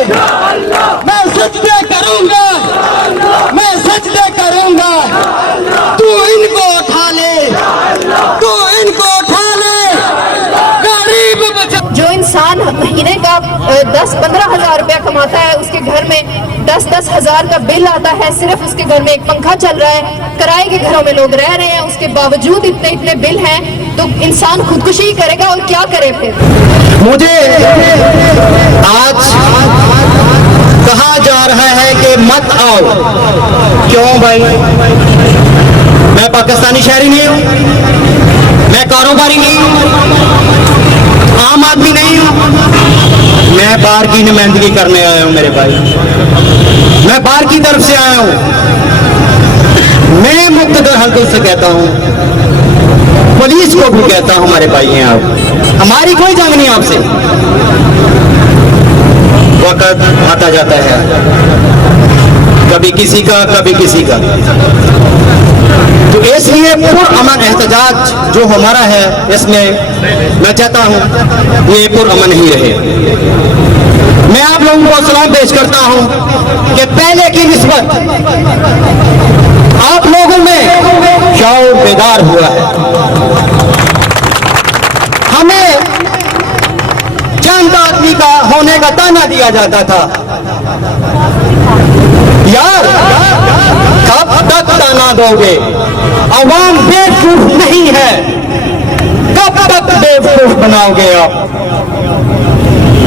मैं सजदे करूंगा, मैं सजदे करूंगा। तू इनको उठा ले, तू इनको उठा ले, गरीब बचा। जो इंसान महीने का 10-15 हजार रुपया कमाता है, उसके घर में 10-10 हजार का बिल आता है, सिर्फ उसके घर में एक पंखा चल रहा है, किराए के घरों में लोग रह रहे हैं, उसके बावजूद इतने बिल हैं, तो इंसान खुदकुशी ही करेगा और क्या करे फिर। मुझे आज कहा जा रहा है कि मत आओ। क्यों भाई? मैं पाकिस्तानी शहरी नहीं हूं, मैं कारोबारी नहीं हूं, आम आदमी नहीं हूं, मैं बाहर की नुमाइंदगी करने आया हूं मेरे भाई। मैं बाहर की तरफ से आया हूं। मैं मुक्तदर हल्के से कहता हूं, पुलिस को भी कहता हूं, हमारे भाई हैं आप, हमारी कोई जंग नहीं आपसे। वक्त आता जाता है, कभी किसी का कभी किसी का, तो इसलिए पुरअमन एहतजाज जो हमारा है, इसमें मैं चाहता हूं ये पुरअमन ही रहे। मैं आप लोगों को सलाम पेश करता हूं कि पहले की निस्बत आप लोगों में शऊर बेदार हुआ है। हमें चंद आदमी का होने का ताना दिया जाता था, यार कब तक ताना दोगे, अवाम बेवकूफ नहीं है, कब तक बेवकूफ बनाओगे आप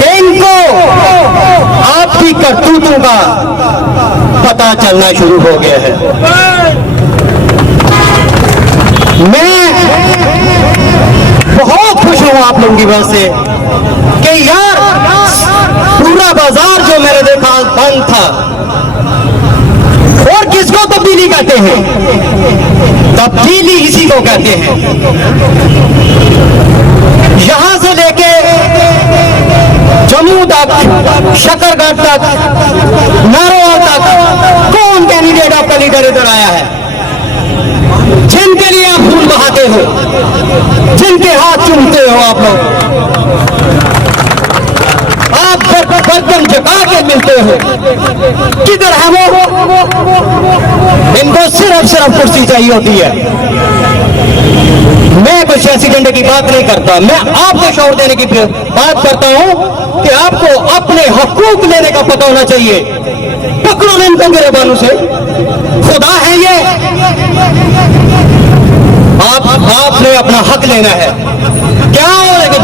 इनको। आपकी करतूतों का पता चलना शुरू हो गया है। मैं बहुत खुश हूं आप लोगों की वजह से कि यार पूरा बाजार जो मैंने देखा बंद था। और किसको तब्दीली कहते हैं? तब्दीली इसी को कहते हैं। यहां से लेके जम्मू तक, शकरगढ़ तक, नारोवाल तक कौन कैंडिडेट आपका लीडर इधर आया है? जिनके लिए आप खून बहाते हो, जिनके हाथ चूमते हो आप लोग, आप बर्तन झुका के मिलते हो, किधर है वो? इनको सिर्फ कुर्सी चाहिए होती है। मैं कोई सियासी एजेंडे की बात नहीं करता, मैं आपको शौर देने की बात करता हूं कि आपको अपने हकूक लेने का पता होना चाहिए। पकड़ो ना इनको गिरबानों से, खुदा है ये। आपने अपना हक लेना है। क्या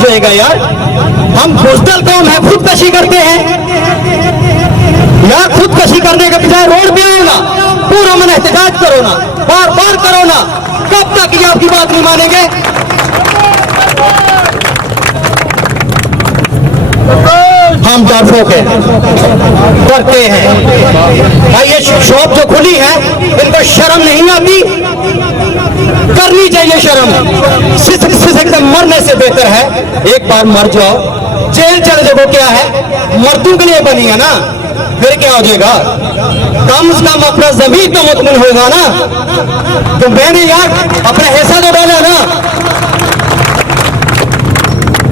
जोएगा यार? हम बुजदल कौम है, खुदकशी करते हैं यार। खुदकशी करने के बजाय रोड पे आए ना, पूरा मन एहतजाज करो ना, बार बार करो ना। कब तक ये आपकी बात नहीं मानेंगे? हम तरफों के करते हैं भाई। ये शॉप जो खुली है, इनको शर्म नहीं आती? करनी चाहिए शर्म। एकदम मरने से बेहतर है एक बार मर जाओ, जेल चले जाओ। क्या है, मर्दों के लिए बनी है ना, फिर क्या हो जाएगा? कम से कम अपना जमीन तो मुतमिन होगा ना। तो मैंने यार अपना हिस्सा तो डाला ना।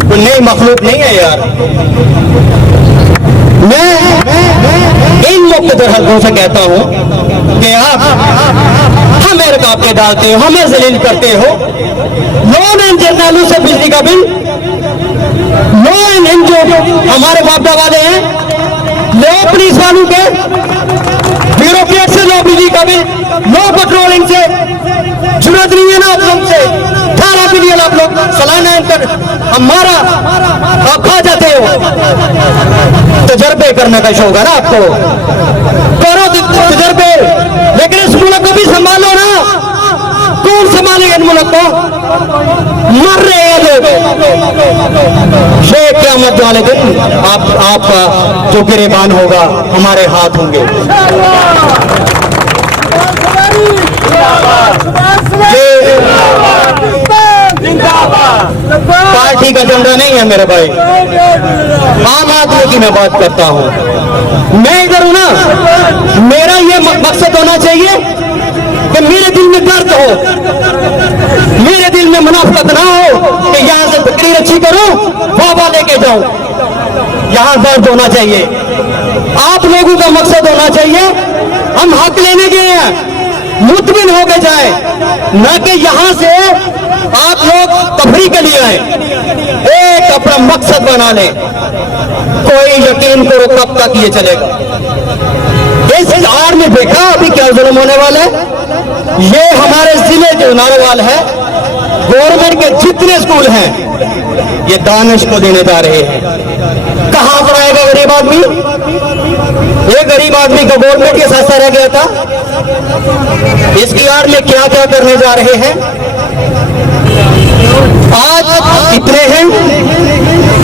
तो नई मखलूक नहीं है यार। मैं इन मुक्तदर हल्कों से कहता हूं कि आप हमें रुकावट के डालते हो, हमें जलील करते हो। नॉन इन जर्नलों से बिजली का बिल, नॉन इन जो हमारे बापदा वाले हैं, लो पुलिस वालों के, ब्यूरोक्रेट से लो बिजली का बिल, लो पेट्रोलिंग से। जरूरत नहीं है ना आप लोग से 18 बिलियन आप लोग सालाना इनकम हमारा आप खा जाते हो। तजर्बे करने का शौक है ना आपको, करो तजर्बे, लेकिन इस मुल्क को भी संभालो ना। कौन संभालेगा इन मुल्क को? मर रहे हैं लोग। शेख क़यामत वाले दिन आपका जो गिरेबान होगा, हमारे हाथ होंगे। पार्टी का झंडा नहीं है मेरे भाई, आम आदमी की मैं बात करता हूं। मैं इधर हूं ना, मेरा ये मकसद होना चाहिए कि मेरे दिल में दर्द हो, मेरे दिल में मुनाफिकत ना हो कि यहां से तकरीर अच्छी करूं, वाह लेके जाऊं। यहां दर्द होना चाहिए। आप लोगों का मकसद होना चाहिए हम हक लेने गए हैं, मुतमिन हो के जाए, न कि यहां से आप लोग तफरी के लिए आए, एक अपना मकसद बना ले। कोई यकीन करो कब तक ये चलेगा। इस आड़ में देखा अभी क्या जुल्म होने वाला है। ये हमारे जिले जो नारोवाल है, गवर्नमेंट के जितने स्कूल हैं ये दानिश को देने जा रहे हैं। कहां पर आएगा गरीब आदमी? ये गरीब आदमी को गवर्नमेंट के साथ रह गया था। इसकी आड़ में क्या क्या करने जा रहे हैं। आज इतने हैं,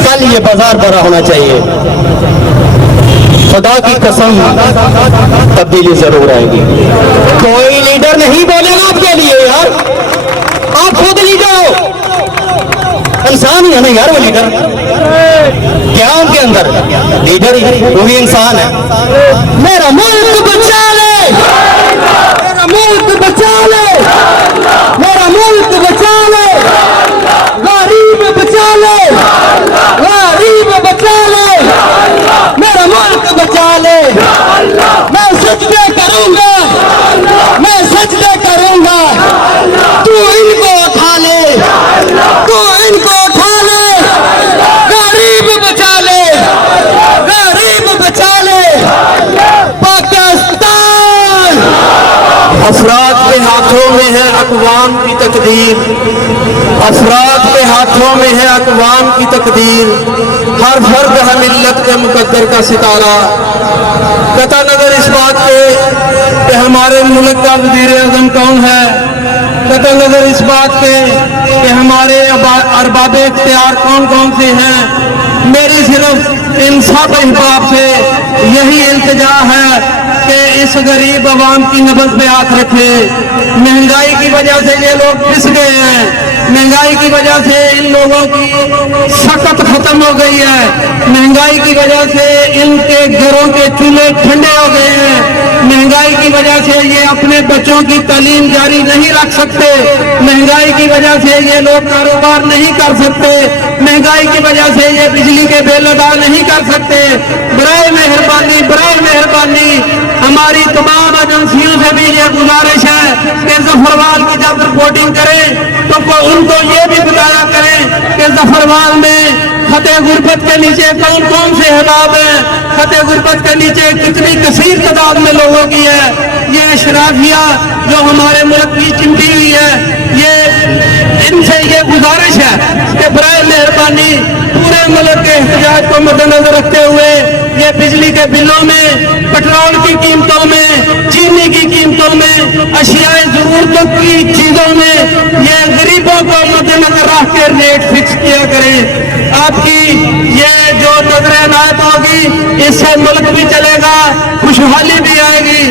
कल ये बाजार भरा होना चाहिए। खुदा की कसम तब्दीली जरूर आएगी। कोई लीडर नहीं बोलेगा आपके लिए यार, आप खुद लीडर इंसान ही है ना यार। वो लीडर क्या उनके अंदर लीडर ही वो भी इंसान है। मेरा मुल्क बचा ले, मेरा मुल्क बचा ले, मेरा मुल्क बचा ले, गरीब बचा ले, गरीब बचा ले, मेरा मुल्क बचा ले। मैं सजदे करूंगा, मैं सजदे करूंगा। तू इनको उठा ले, तू इनको उठा ले, गरीब बचा ले, गरीब बचा ले। पाकिस्तान अफराद के हाथों में है अक़वाम की तकदीर, अफराद के हाथों में है अक़वाम की तकदीर। हर फर्द है मिल्लत के मुकद्दर का सितारा। कता नजर इस बात पे कि हमारे मुल्क का वज़ीर आज़म कौन है, कता नजर इस बात पे कि हमारे अरबाब इख्तियार कौन कौन से हैं। मेरी सिर्फ इन सब अहबाब से यही इल्तिजा है कि इस गरीब आवाम की नब्ज़ पे हाथ रखे। महंगाई की वजह से ये लोग पिस गए हैं, महंगाई की वजह से इन लोगों की शकत खत्म हो गई है, महंगाई की वजह से इनके घरों के चूल्हे ठंडे हो गए हैं, महंगाई की वजह से ये अपने बच्चों की तालीम जारी नहीं रख सकते, महंगाई की वजह से ये लोग कारोबार नहीं कर सकते, महंगाई की वजह से ये बिजली के बिल अदा नहीं कर सकते। बराए मेहरबानी, बराए मेहरबानी हमारी तमाम एजेंसियों से भी ये गुजारिश है कि जफरवाल की जब रिपोर्टिंग करें तो उनको ये भी बताया करें कि जफरवाल में खते गुरबत के नीचे कौन कौन से अहबाब हैं, खते गुरबत के नीचे कितनी कसीर तादाद में लोगों की है। ये अशराफिया जो हमारे मुल्क की चिमटी हुई है, ये इनसे ये गुजारिश है कि बराए मेहरबानी पूरे मुल्क के एहतिजाज को मद्देनजर रखते हुए ये बिजली के बिलों में, पेट्रोल की कीमतों में, चीनी की कीमतों में, अशियाए जरूरतों की चीजों में ये गरीबों को मद्देनजर रख के रेट फिक्स किया करें। आपकी ये जो नजर इनायत होगी इससे मुल्क भी चलेगा, खुशहाली भी आएगी।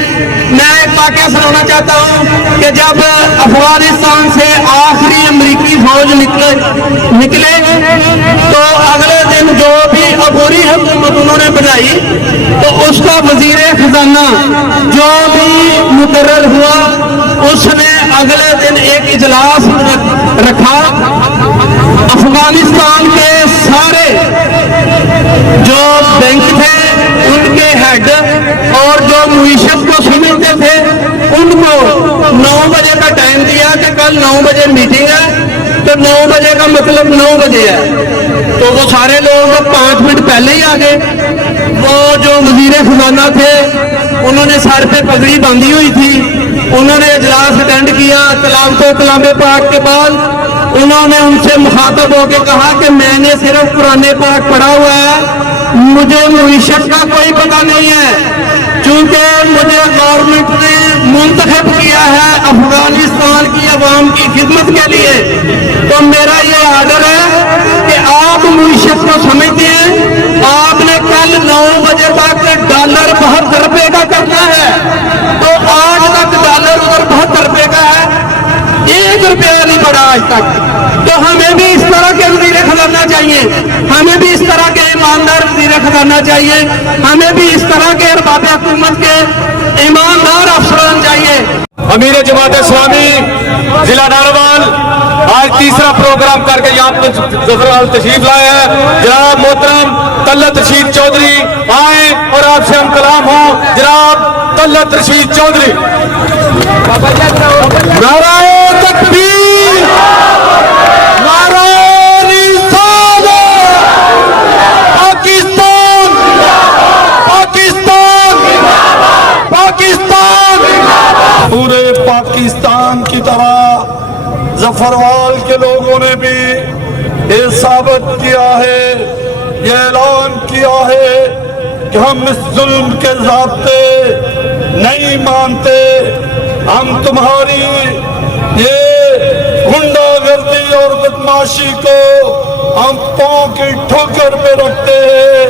मैं एक वाकया सुनाना चाहता हूँ कि जब अफगानिस्तान से आखिरी अमरीकी फौज निकले तो अगले दिन जो भी अबूरी हुकूमत उन्होंने बनाई तो उसका वजीर खजाना जो भी मुकर्रर हुआ उसने अगले दिन एक इजलास रखा। अफगानिस्तान के सारे जो बैंक थे उनके हेड और जो मुईशत को समझते थे उनको 9 बजे का टाइम दिया कि कल 9 बजे मीटिंग है, तो 9 बजे का मतलब 9 बजे है। तो वो सारे लोग 5 मिनट पहले ही आ गए। वो जो वजीर खजाना थे उन्होंने सर पे पगड़ी बांधी हुई थी, उन्होंने इजलास अटेंड किया। कलाम पाक के बाद उन्होंने उनसे मुखातब होकर कहा कि मैंने सिर्फ कुरान पाक पढ़ा हुआ है, मुझे मुईशत का कोई पता नहीं है। चूंकि मुझे गवर्नमेंट ने मुंतखब किया है अफगानिस्तान की अवाम की खिदमत के लिए, तो मेरा ये आर्डर है कि आप मुईशत को समझते हैं। आपने कल 9 बजे तक डॉलर 72 रुपए का करना है, तो आज तक डॉलर उधर 72 रुपए का है, 1 रुपया नहीं बढ़ा आज तक। तो हमें भी इस तरह के वजीर खजाना चाहिए, हमें भी इस तरह के ईमानदार वजीर खजाना चाहिए, हमें भी इस तरह के अरबाब हुकूमत के ईमानदार अफसरान चाहिए। अमीर जमात इस्लामी जिला नारोवाल आज तीसरा प्रोग्राम करके यहाँ पर जफरवाल तशरीफ लाए हैं। जनाब मोहतरम तलत रशीद चौधरी आए और आपसे हम कलाम हो। जनाब तलत रशीद चौधरी। नाराए तकबीर, नाराए रिसालत, पाकिस्तान, पाकिस्तान, पाकिस्तान। पूरे पाकिस्तान की तरह जफरवाल के लोगों ने भी ये साबित किया है, ये ऐलान किया है कि हम इस जुल्म के ज़ाब्ते नहीं मानते। हम तुम्हारी ये गुंडागर्दी और बदमाशी को हम पांव की ठोकर पे रखते हैं।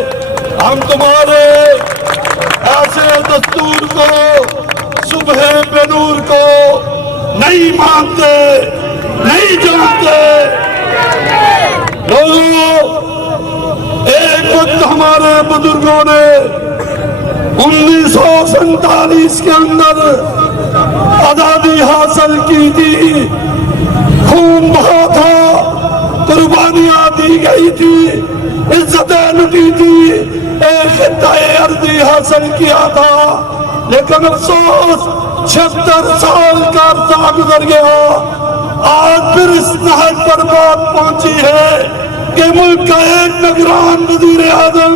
हम तुम्हारे ऐसे दस्तूर को, सुबह बेनूर को नहीं मानते, नहीं जानते। लोगों, एक वक्त हमारे बुजुर्गों ने 1947 के अंदर आजादी हासिल की थी, खून बहा था, कुर्बानियां दी गई थी, इज्जतें लुटी थी, एक खित्ते अर्जी हासिल किया था। लेकिन अफसोस 76 साल का अरसा गुजर गया। आज फिर इस नहज पर बात पहुंची है कि मुल्क का एक निगरान वजीर आजम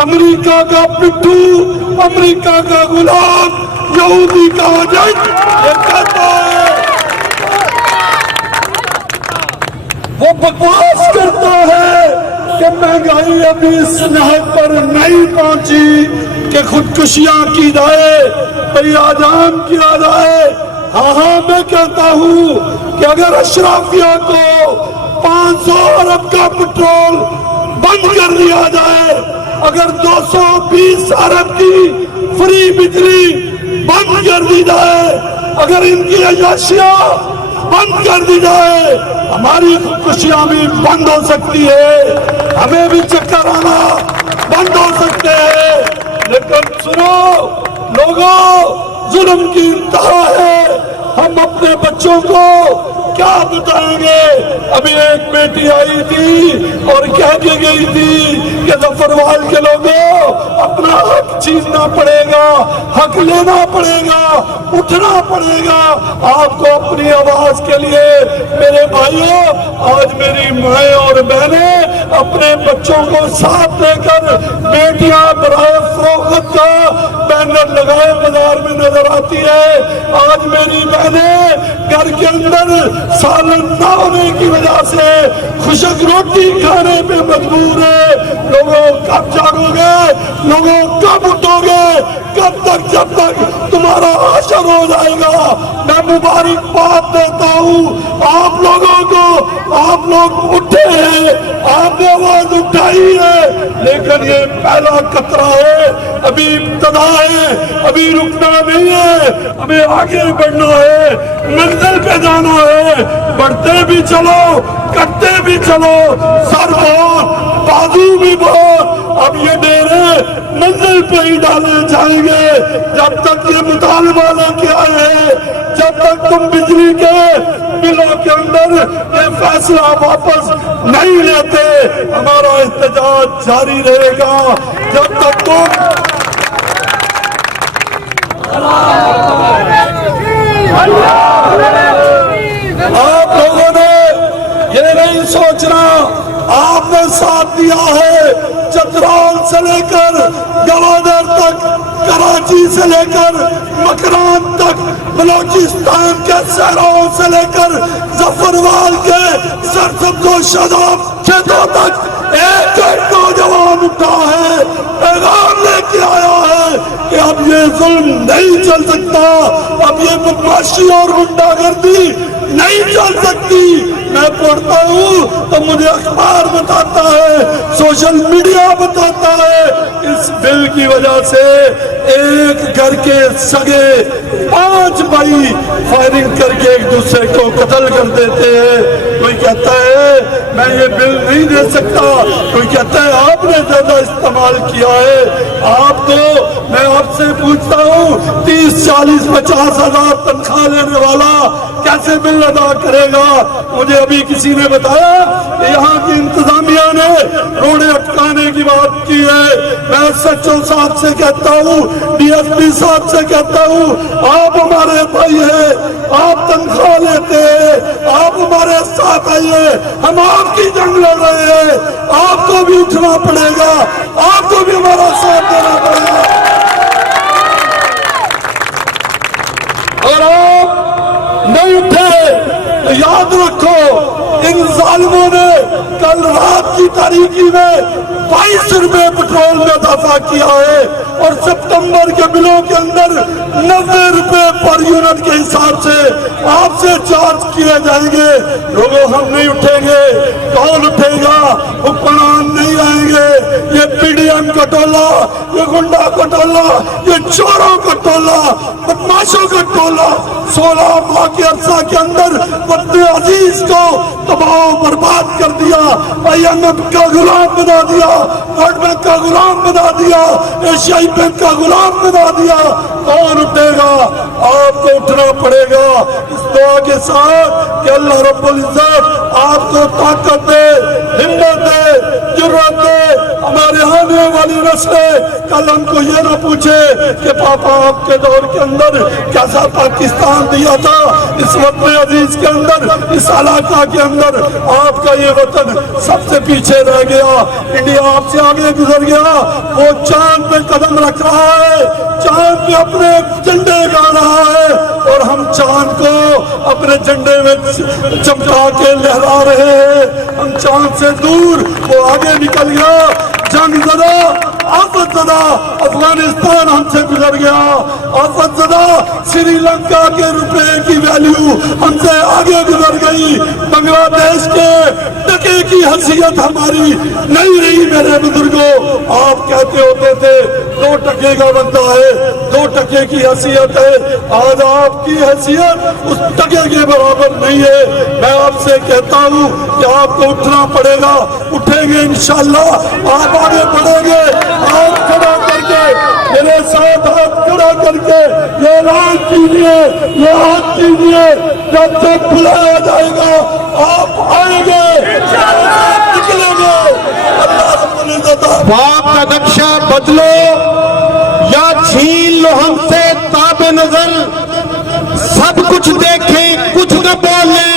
अमेरिका का पिट्ठू, अमेरिका का गुलाम, यहूदी का एजेंट ये कहता है, वो बकवास करता है कि महंगाई अभी इस नहज पर नहीं पहुंची कि खुदकुशियां की जाए, पैराजाम किया जाए। हाँ, मैं कहता हूँ कि अगर अशराफिया को 500 अरब का पेट्रोल बंद कर दिया जाए, अगर 220 अरब की फ्री बिजली बंद कर दी जाए, अगर इनकी अयाशियां बंद कर दी जाए, हमारी खुदकुशियां भी बंद हो सकती है, हमें भी चक्कर आना बंद हो सकते हैं। लेकिन सुनो लोगों, जुल्म की इंतहा है। हम अपने बच्चों को क्या बताएंगे? अभी एक बेटी आई थी और कह के गई थी कि जफरवाल के लोगों, अपना हक छीनना पड़ेगा, हक लेना पड़ेगा, उठना पड़ेगा। आपको अपनी आवाज के लिए मेरे भाइयों, आज मेरी माएं और बहनें अपने बच्चों को साथ लेकर बेटियां बराए फरोख्त का बैनर लगाए बाजार में नजर आती है। आज मेरी बहनें घर के अंदर सालन ना होने की वजह से खुशक रोटी खाने पे मजबूर है। लोगों, कब जागोगे? लोगों, कब उठोगे? कब तक? जब तक तुम्हारा आशर हो जाएगा। मैं मुबारकबाद देता हूँ आप लोगों को। आप लोग उठे हैं, आपने आवाज उठाई है, लेकिन ये पहला खतरा है, अभी इब्तदा है, अभी रुकना नहीं है, हमें आगे बढ़ना है, मंजिल पे जाना है। बढ़ते भी चलो, कटते भी चलो, सर बहुत, बाजू भी बहुत। अब ये डेरे मंजिल पे ही डाले जाएंगे जब तक ये मुतालबा लेके आए हैं, जब तक तुम बिजली के बिलों के अंदर ये फैसला वापस नहीं लेते, हमारा एहतजाज जारी रहेगा। जब तक तुम आप लोगों ने ये नहीं सोचना, आपने साथ दिया है चतराल से लेकर गवादर तक, कराची से लेकर मकरान तक, बलोचिस्तान के शहरों से लेकर जफरवाल के सरसब्ज़ शादाब खेतों तक एक एक नौजवान उठा है, पैगाम लेके आया है कि अब ये जुल्म नहीं चल सकता, अब ये बदमाशी और गुंडागर्दी नहीं चल सकती। मैं पढ़ता हूँ तो मुझे अखबार बताता है, सोशल मीडिया बताता है, इस बिल की वजह से एक घर के सगे 5 भाई फायरिंग करके एक दूसरे को कत्ल कर देते हैं। कोई कहता है मैं ये बिल नहीं दे सकता, कोई कहता है आपने ज्यादा इस्तेमाल किया है। आप तो, मैं आपसे पूछता हूँ, 30, 40, 50 हजार तनख्वाह लेने वाला कैसे बिल अदा करेगा? मुझे अभी किसी ने बताया कि यहाँ की इंतजामिया ने रोड़े अटकाने की बात की है। मैं SHO साहब से कहता हूँ, DSP साहब से कहता हूँ, आप हमारे भाई हैं, आप तनख्वाह लेते हैं, आप हमारे साथ आइए, हम आपकी जंग लड़ रहे हैं, आपको भी उठना पड़ेगा, आपको भी हमारा साथ देना पड़ेगा। और आप नहीं उठे तो याद रखो, इन जालिमों ने कल रात की तारीखी में 22 रुपए पेट्रोल में इजाफा किया है और सितंबर के बिलों के अंदर 90 रुपए पर यूनिट के हिसाब से आपसे चार्ज किए जाएंगे। लोगों, हम नहीं उठेंगे, कौन उठेगा? हुक्मरान नहीं आएंगे। ये PDM का टोला, ये गुंडा का टोला, ये चोरों का टोला, बदमाशों का टोला 16 माह के अरसा के अंदर वतन अजीज को तबाह बर्बाद कर दिया, IMF का गुलाम बना दिया, वर्ल्ड बैंक का गुलाम बना दिया, एशियाई बैंक का गुलाम बना दिया। कौन उठेगा? आपको उठना पड़ेगा इस दुआ के साथ कि अल्लाह रब्बुल इज्जत आपको ताकत दे, हिम्मत दे, जुर्रत दे। हमारे आने वाली नस्लें कल हमको ये ना पूछे कि पापा आपके दौर के अंदर कैसा पाकिस्तान दिया था, इस वतन अजीज के अंदर, इस इलाका के अंदर आपका ये वतन सबसे पीछे रह गया, इंडिया आपसे आगे गुजर गया। वो चांद पे कदम रख रहा है, चांद पे अपने झंडे गा रहा है और हम चांद को अपने झंडे में चमका के लहरा रहे हैं। हम चांद से दूर, वो आगे निकल गया। जंग ज़दा, आफत ज़दा अफगानिस्तान हमसे गुजर गया। आफत ज़दा श्रीलंका के रुपए की वैल्यू हमसे आगे गुजर गई। बांग्लादेश के टके की हैसियत हमारी नहीं रही। मेरे बुजुर्गों, आप कहते होते थे 2 टके का बंदा है, 2 टके की हैसियत है। आज आपकी हैसियत उस टके के बराबर नहीं है। मैं आपसे कहता हूँ कि आपको उठना पड़ेगा, उठेंगे इंशाल्लाह, आप आगे बढ़ेंगे। हाथ खड़ा करके, मेरे साथ हाथ खड़ा करके ये ऐलान कीजिए, ये हाथ कीजिए, जब तक बुलाया जाएगा आप आएंगे, निकलेंगे। अल्लाह रब्बुल इज्जत बाप का नक्शा बदलो या छीन लो हमसे ताबे नजर, सब कुछ देखें कुछ न बोले,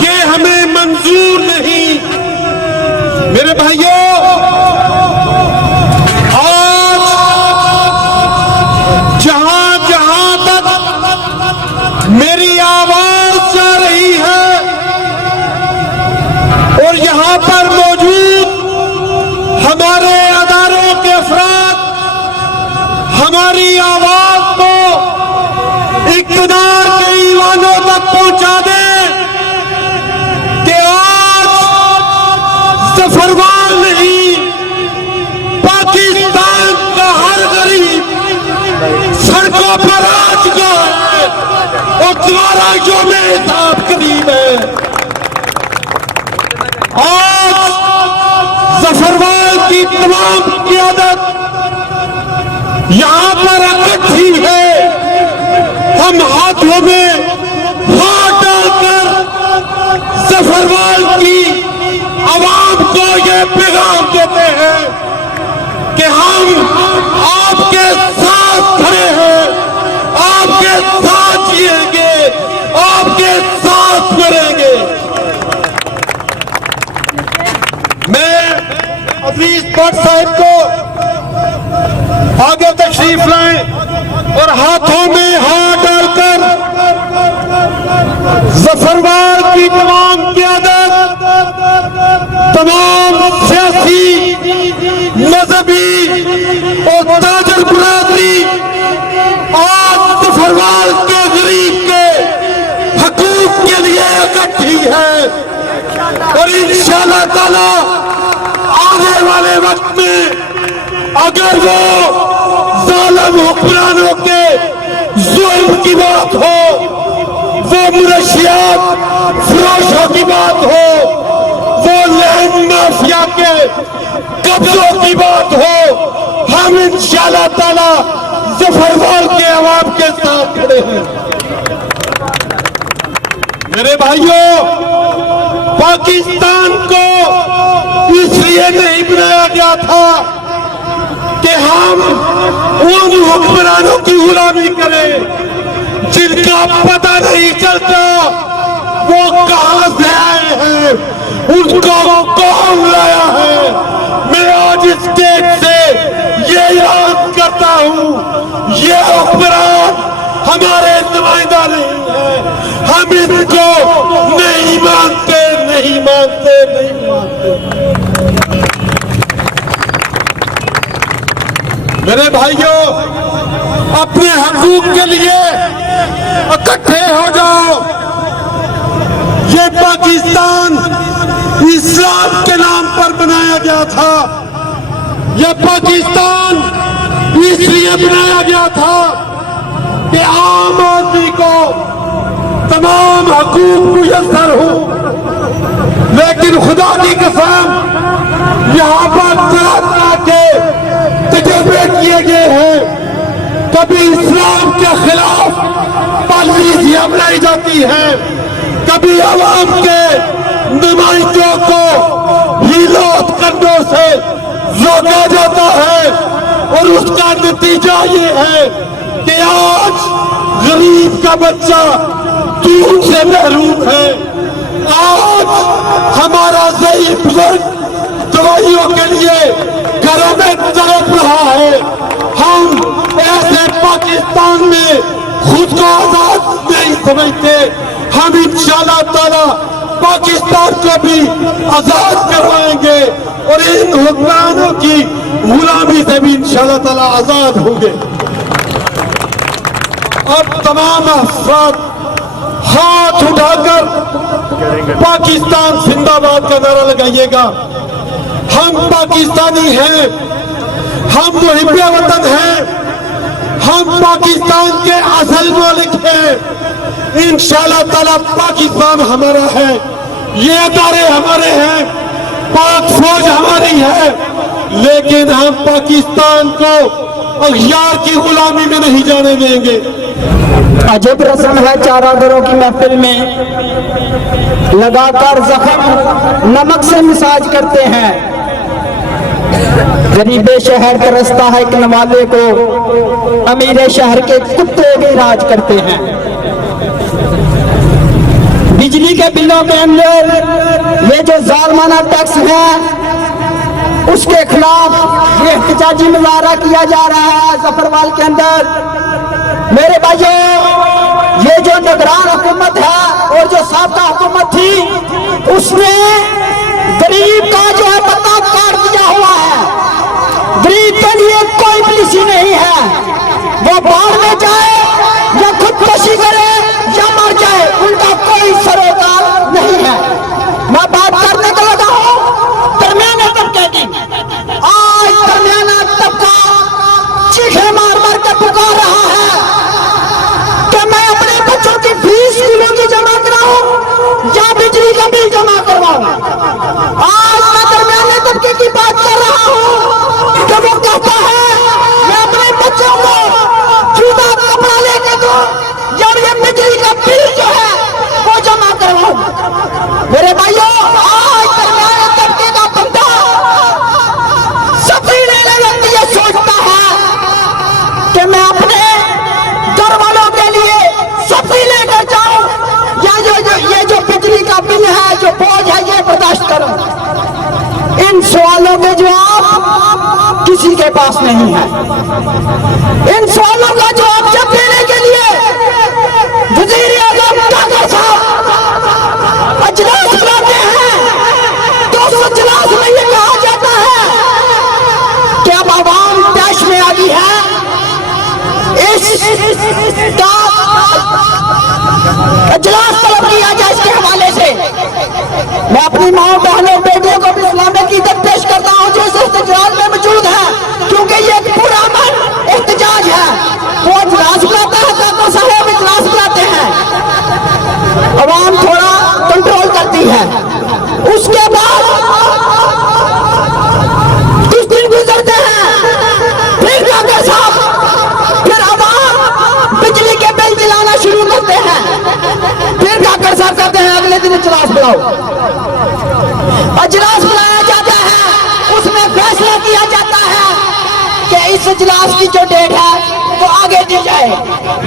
ये हमें मंजूर नहीं। मेरे भाइयों, आज जहां जहां तक मेरी आवाज जा रही है और यहां पर मौजूद हमारे अदारों के अफराद हमारी आवाज को इक़्तिदार के ईवानों तक पहुंचा दें कि आज जफरवाल नहीं, पाकिस्तान का हर गरीब सड़कों पर आज गया है और तुम्हारा जो में साथ करीब है। आज जफरवाल की तमाम क़ियादत यहां पर इकट्ठी है। हम हाथों में हाथ डालकर जफरवाल की आवाम को ये पैगाम देते हैं कि हम आपके साथ खड़े हैं, आपके साथ जिएंगे, आपके साथ मरेंगे। मैं अजीज भट्ट साहब को आगे तशरीफ लाएं और हाथों में हाथ डालकर जफरवाल की तमाम क़यादत, तमाम सियासी, मजहबी और ताजर बिरादरी आज जफरवाल के गरीब के हकूक के लिए इकट्ठी है और इंशाअल्लाह ताला आने वाले वक्त में अगर वो जालिम हुक्मरानों के जुल्म की बात हो, वो मुनशियात फरोशों की बात हो, वो लैंड माफिया के कब्जों की बात हो, हम इंशाअल्लाह ताला जफरवाल के अवाम के साथ खड़े हैं। मेरे भाइयों, पाकिस्तान को इसलिए नहीं बनाया गया था कि हम उन हुक्मरानों की गुलामी करें जिनका पता नहीं चलता वो कहां से आए हैं, उनको कौन लाया है। मैं आज इस स्टेज से ये याद करता हूं, ये हुक्मरान हमारे नुमाइंदा नहीं है, हम इनको नहीं मानते, नहीं मानते, नहीं मानते। मेरे भाइयों, अपने हकूक के लिए इकट्ठे हो जाओ। ये पाकिस्तान इस्लाम के नाम पर बनाया गया था। यह पाकिस्तान इसलिए बनाया गया था कि आम आदमी को तमाम हकूक मुयस्सर हो, लेकिन खुदा की कसम यहाँ पर तरह के तजर्बे किए गए हैं। कभी इस्लाम के खिलाफ पॉलिसी अपनाई जाती है, कभी आवाम के नुमाइंदों को हीलो करने से रोका जाता है, और उसका नतीजा ये है कि आज गरीब का बच्चा दूध से महरूम है। आज हमारा ज़ईफ़ बुजुर्ग दवाइयों के लिए घरों में तड़प रहा है। हम ऐसे पाकिस्तान में खुद को आजाद नहीं समझते। हम इंशाअल्लाह ताला पाकिस्तान को भी आजाद करवाएंगे और इन हुक्मरानों की गुलामी से भी इंशाअल्लाह ताला आजाद होंगे। और तमाम अफराद हाथ उठाकर पाकिस्तान जिंदाबाद का नारा लगाइएगा। हम पाकिस्तानी हैं, हम मुहिब्बे वतन हैं, हम पाकिस्तान के असल मालिक हैं। इंशाअल्लाह ताला पाकिस्तान हमारा है, ये अदारे हमारे हैं, पाक फौज हमारी है, लेकिन हम पाकिस्तान को अखियार की गुलामी में नहीं जाने देंगे। अजब रस्म है चारादरों की महफिल में लगाकर जख्म नमक से मसाज करते हैं। गरीबे शहर तरसता है एक नवाले को, अमीरे शहर के कुत्ते भी राज करते हैं। बिजली के बिलों के अंदर ये जो जालमाना टैक्स है उसके खिलाफ ये एहतजाजी मुजाहरा किया जा रहा है जफरवाल के अंदर। मेरे भाइयों, ये जो निगरान हुकूमत है और जो साबका हुकूमत थी उसने गरीब का जो है पत्ता काट दिया हुआ है। गरीब के लिए कोई पॉलिसी नहीं है, वो बाढ़ में जाए या खुदकुशी करे या मर जाए, उनका कोई सरोकार नहीं है। मैं बात करने को लगा हूं दरमियाने तबके की। आज दरमियाना तबका चीखे मार मार के पुकार रहा है कि मैं अपने बच्चों की फीस स्कूलों की जमा कराऊं या बिजली का बिल जमा करवाऊं। आज मैं दरमियाने तबके की बात कर रहा हूं कि वो कहता है मैं अपने बच्चों को जूता कपड़ा लेके दूं या ये बिजली का बिल जो है वो जमा करवाऊं। मेरे भाइयों, आज दरमियाने तबके का बंदा सफी लेने व्यक्ति ये सोचता है कि मैं अपने घर वालों के लिए सफी लेकर जाऊं या ये जो बिजली का बिल है, जो बोझ है, ये बर्दाश्त करूं। इन सवालों के जवाब किसी के पास नहीं है। इन सवालों का जवाब जब देने के लिए वज़ीर आज़म काका साहब अजलास बुलाते हैं तो उस अजलास में ये कहा जाता है कि अब आवाम तैश में आ गई है, इसका अजलास तलब किया जाए इसके हवाले से। मैं अपनी माओ बहनों बेटियों को भी इस्लामी अक़ीदत पेश करता हूं जो इस इज्तिमाअ में मौजूद है, क्योंकि ये एक पूरा अमन एहतजाज है। वो इजलास बुलाता है, काका साहब इजलास बुलाते हैं, अवाम थोड़ा कंट्रोल करती है। उसके बाद कुछ दिन गुजरते हैं, फिर काका साहब फिर अवाम बिजली के बिल दिलाना शुरू करते हैं। फिर काकर साहब कहते अगले दिन इजलास बुलाओ। इजलास बुलाया जाता है, उसमें फैसला किया जाता है कि इस इजलास की जो डेट है वो आगे दी जाए।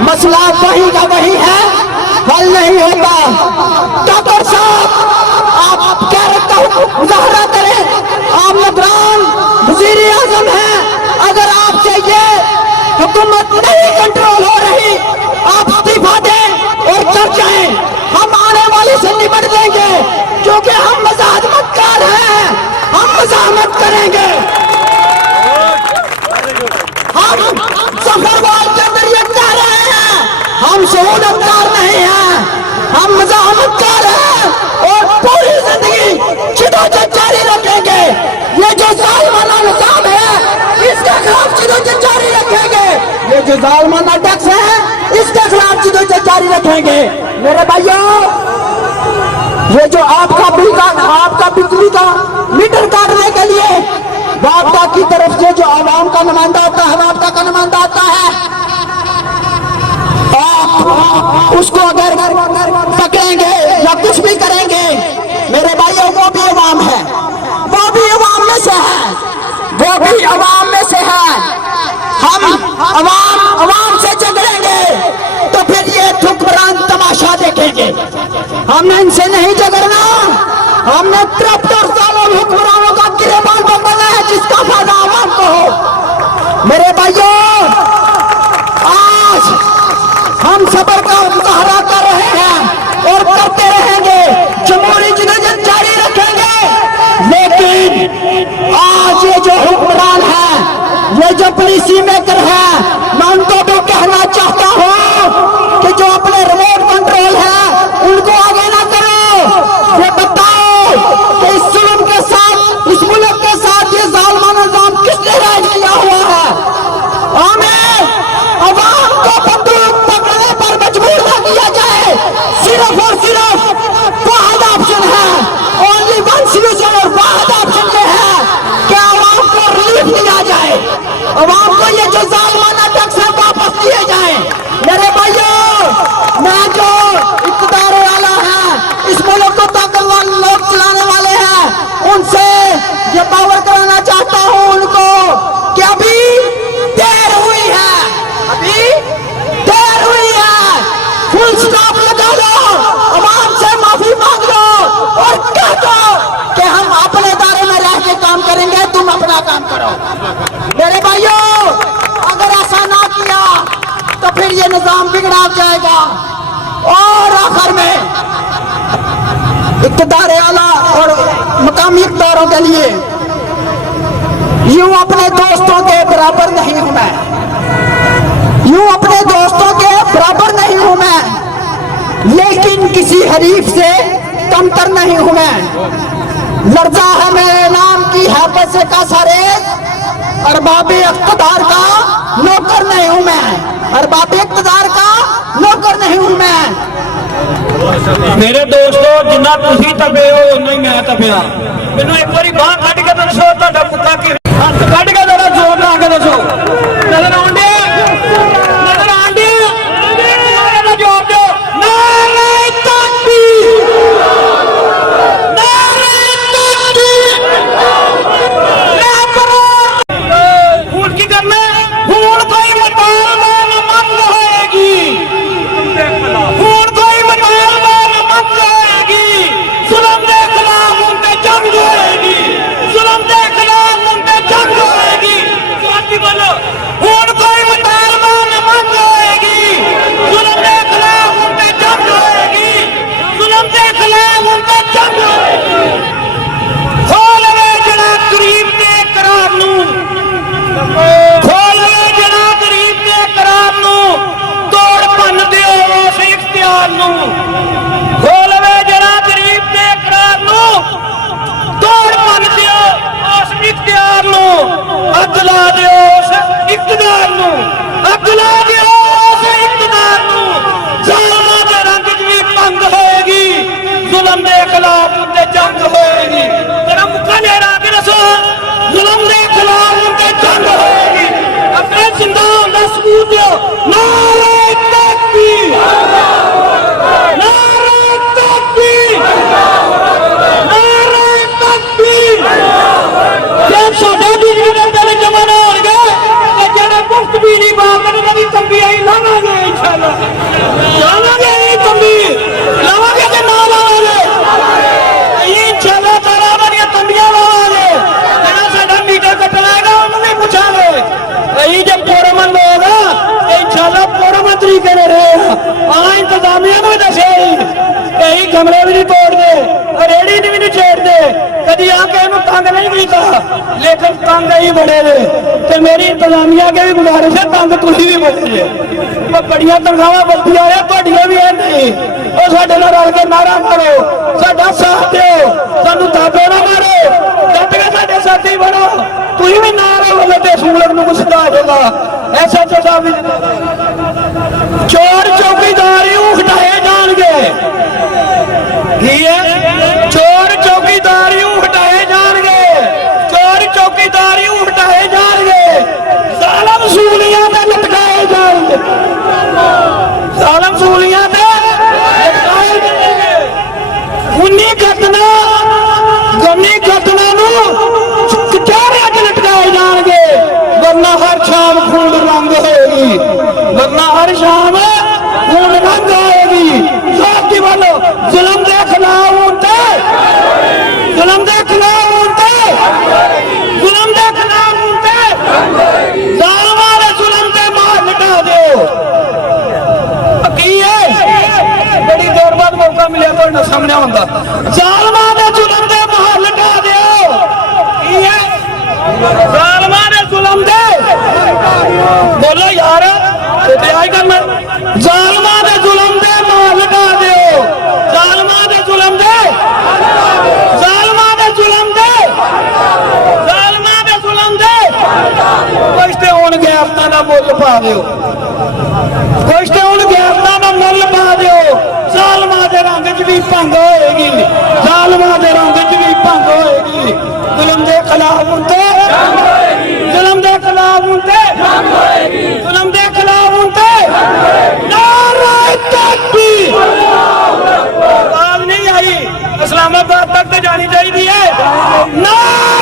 मसला वही का वही है, हल नहीं होता। डॉक्टर साहब आप कह रखा मुजाहरा करें, आप निगरान वजीर आजम हैं, अगर आपसे ये हुकूमत नहीं कंट्रोल हो रही आप इस्तीफा दें और चल जाएं। हम आने वाले से निपट लेंगे क्योंकि हम मज़ाहमतकार हैं, हम मज़ाहमत करेंगे। हम सफरवाल के अंदर ये कह रहे हैं, हम शहूदतकार नहीं हैं, हम मज़ाहमतकार हैं और पूरी जिंदगी जिद्दोजहद जारी रखेंगे। ये जो जालिमाना निज़ाम है इसके खिलाफ जिद्दोजहद जारी रखेंगे। ये जो जालिमाना टैक्स है इसके खिलाफ जिद्दोजहद जारी रखेंगे। मेरे भाइयों, ये जो आपका बिजली का मीटर काटने के लिए वापडा की तरफ से जो आवाम का नुमाइंदा होता है, वापडा का नुमाइंदा आता है, आप उसको अगर पकड़ेंगे या कुछ भी करेंगे, मेरे भाइयों वो भी अवाम है, वो भी अवाम में से है, वो भी अवाम में से है। हम अवाम से झगड़ेंगे तो फिर ये हुक्मरान तमाशा देखेंगे। हमने इनसे नहीं झगड़ना, हमने 73 सालों हुक्मरानों का गिरेबान बनना है जिसका फायदा आवाम को हो। मेरे भाइयों, आज हम सबर का मुजाहरा कर रहे हैं और करते रहेंगे, जमहूरी जिद्दोजहद जारी रखेंगे। लेकिन आज ये जो हुक्मरान है, ये जो पॉलिसी मेकर है, मैं उनको भी कहना चाहता हूं कि जो अपने रिमोट कंट्रोल है उनको आगे ना करो। ये बताओ कि इस जुल्म के साथ, इस मुल्क के साथ ये जालिमाना निज़ाम किसने राज किया हुआ है? हमें अवाम को बंदूक पकड़ने पर मजबूर न किया जाए। सिर्फ और सिर्फ वाहिद ऑप्शन है, ओनली वन सॉल्यूशन, और वाहिद ऑप्शन ये है कि अवाम को रिलीफ दिया जाए, अवाम को ये जो जालिमाना टैक्स है वापस दिए जाए। मेरे भाइयों, मैं जो इक़्तिदार वाला है, इस मुल्क को ताकतवर लोग चलाने वाले हैं, उनसे ये पावर कराना चाहता हूं उनको कि अभी देर हुई है, अभी देर हुई है। फुल स्टॉप लगा लो, अवाम से माफी मांग लो और कह दो कि हम अपने दायरे में रह के काम करेंगे, तुम अपना काम करो। मेरे भाइयों, अगर ऐसा ना किया तो फिर ये निजाम बिगड़ा जाएगा और आखिर में इक़्तिदार आला और मकामी इक़्तिदारों के लिए यूं अपने दोस्तों के बराबर नहीं हूं मैं, यूं अपने दोस्तों के बराबर नहीं हूं मैं, लेकिन किसी हरीफ से कमतर नहीं हूं मैं। लर्जा है मेरे नाम की हैबत से का सरेज, अरबाबे इक़्तिदार का नौकर नहीं हूं मैं, अरबाबे इक़्तिदार का नौकर नहीं हूं मैं। मेरे दोस्तों, जिन्ना तुसी तपे हो उन्ना ही मैं तपया। मैनू एक बारी बांह कट के दसो, तुहाडा कुत्ता की हथ कट के जरा जोर ला के दसो। नजर आउंदे, नजर आउंदे, जोर दो। नारे तकबीर, नारे तकबीर। हुण की करना, हुण कोई मुतालबा मंद होएगी, हुण कोई मुतालबा मंद होएगी, जुल्म दे खिलाफ उनते जंग होएगी, जुल्म दे खिलाफ उनते जंग होएगी। साथी बोलो, हुण कोई मुतालबा मंद होएगी, जुल्म दे खिलाफ उनते जंग होएगी, जुल्म दे खिलाफ उनते जंग होएगी। खोल वे जड़ा गरीब दे करार नू, खोल वे जड़ा गरीब दे करार नू, तोड़ भन दिओ उस इख्तियार नू। खोल वे जड़ा गरीब दे करार नू, तोड़ भन दिओ उस इख्तियार नू। अग ला दिओ उस इक़्तिदार नू, अग ला दिओ उस इक़्तिदार नू। ज़ालिमां दे रंग च भी भंग होएगी, जुल्म दे खिलाफ उनते जंग होएगी। तेरा मुक्का लेरा के दसो, जुल्म दे खिलाफ उनते जंग होएगी। अपने जिंदा होंदा सबूत दिओ। नारे तकबीर, नारे तकबीर। ਲਾਵਾਂਗੇ ਇੰਸ਼ਾਅੱਲਾ ਲਾਵਾਂਗੇ ਤੰਬੀ ਲਾਵਾਂਗੇ ਤੇ ਨਾ ਲਾਵਾਂਗੇ ਇੰਸ਼ਾਅੱਲਾ ਤਾਲਾ ਬੜੀਆਂ ਤੰਬੀਆਂ ਲਾਵਾਂਗੇ ਜਿਹੜਾ ਸਾਡਾ ਮੀਟਰ ਕੱਟਣਾ ਉਹਨੂੰ ਵੀ ਪੁੱਛਾਂਗੇ ਅਸੀਂ ਜੇ ਪੁਰਮਨ ਲੋਕ इंशाल्लाह पुरमन तरीके ने रहे इंतजामिया को दसे कहीं कमरे भी नहीं तोड़ते रेड़ी भी नहीं छेड़ते कभी आके तंग नहीं किया लेकिन तंग ही बड़े ने तो मेरी इंतजामिया के भी गुजारिश है तंग तुम भी बड़े जे बड़िया तनख्वाह बल्दी आ रही भी है नहीं और साडे नाल रल के नारा मारो साडा साथ दो सानू दाबे ना मारो डट के साडे साथी बनो तुम भी नारा बोलो ते सूरत नूं सिधा देगा ऐसा साहब चोर चौकीदारी हटाए जाएंगे चोर चौकीदारी हटाए जाएंगे चोर चौकीदारी हटाए जाएंगे जालम सूलियां पे लटकाए जाएंगे जालम सूलियां पे लटकाए जाएंगे गुनी घटना कचहरियां च लटकाए जाएंगे वरना हर शाम खून रंग होगी वरना हर शाम खून रंग आएगी साथी बोलो जुल्म के खिलाफ होते जुल्म के खिलाफ होते जुल्म के खिलाफ होते जालिमां दे जुल्म ते मार लटा दो की है बड़ी देर बाद मौका मिले तो सामने होंदा जालिमां दे जुल्म ते मार लटा दो की है जालिमां दे जुल्म दे बोलो यार करना जालिमां दे जुल्म दे मार लटा दो जालिमां दे जुल्म दे जालिमां दे जुल्म दे जालिमां दे जुल्म दे कुछ ते हुण गैरतां दा मुੱਲ पा दिओ कुछ ते हुण गैरतां दा मुੱਲ पा दिओ जालिमां दे रंग च भी भंग होएगी जालिमां दे रंग च भी भंग होएगी जुल्म दे खिलाफ होंदे जुल्म दे खिलाफ होंदे जुल्म दे खिलाफ होंदे नारे तकबीर आवाज नहीं आई इस्लामाबाद तक तो जानी चाहिए है नारे